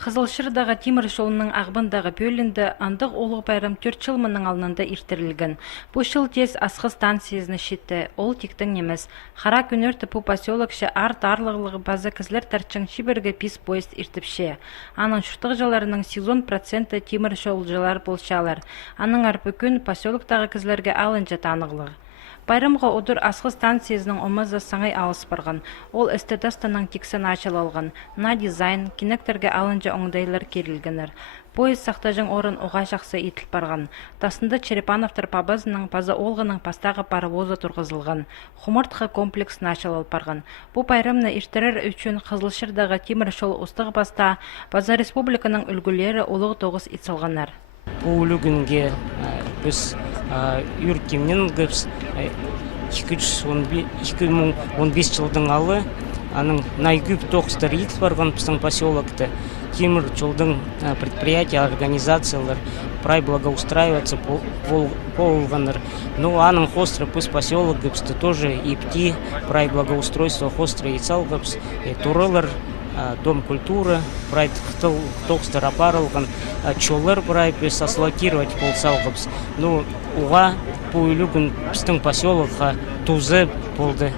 Қызылшырдағы темір жолының ағбындағы бөлінді андық олық байрам 4 жыл мұның алынында иртірілген. Бұл жыл тез асқы станциясыны шетті, ол тектің неміз. Қара күнерті бұл поселокшы арт арлығылығы базы кізлер тарчың шиберге пис поезд иртіпше. Аның шұртық жыларының сезон проценті темір жолжылар болшалар. Аның арпы күн поселоктағы кізлерге алынжа танығылығы. Байрамға одыр асқы станциясының омызы саңай алыс барған. Ол эстетастаның тексен ашыл алған. На дизайн, кенектерге алынжа оңдайлар керілгенер. Поезд сақтажың орын оға жақсы етіл барған. Тасында Черепановтар пабазының паза олғының пастағы паровозы тұрғызылған. Хумыртқа комплекс ашыл ал барған. Бұл байрамны иштірер үшін Қызылшырдағы темір жол ұстығы баста База республиканың үлгілері олығы тоғыз итсалғанар. Бұл үлігінге біз үркемнен ғыпс 2015 жылдың алы аның найгүп тоқыстар ет барған біздің поселокты темір жолдың предприятия, организациялар прай благоустраиваться полғаныр. Но аның хостры пыз поселок ғыпсты тоже епти прай благоустройство хостры ецал ғыпс турылар Дом культуры, прайд тоқстар апарылған, чолар прайпес асфальтировать болсалғыбыз. Ну, уға бұл үлігін біздің поселокқа тузы болды.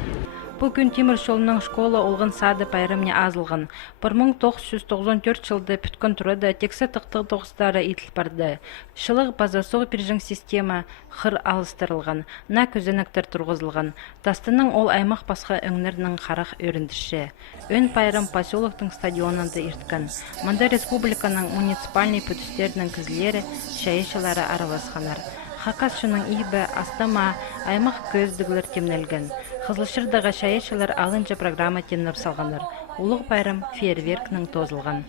Бұл күн темір жолының школа олғын сады байрамне азылған. 1994 жылды бүткін тұрады тексі тықтық тоғыстары етіл барды. Шылық базасоғы біржің система қыр алыстырылған, на көзеніктер тұрғызылған. Тастының ол аймақ басқа өңнерінің қарақ өріндіші. Өн байрам поселоктың стадионында ерткен. Мұнда республиканың муниципальный пөтістерінің кізлері, шайышылары араласқанар. Хакасшының ибі астама аймақ көздігілер темнелген. Қызылшырдағы шайышылар алынжа программа темніп салғаныр. Улық байрам фейерверкінің тозылған.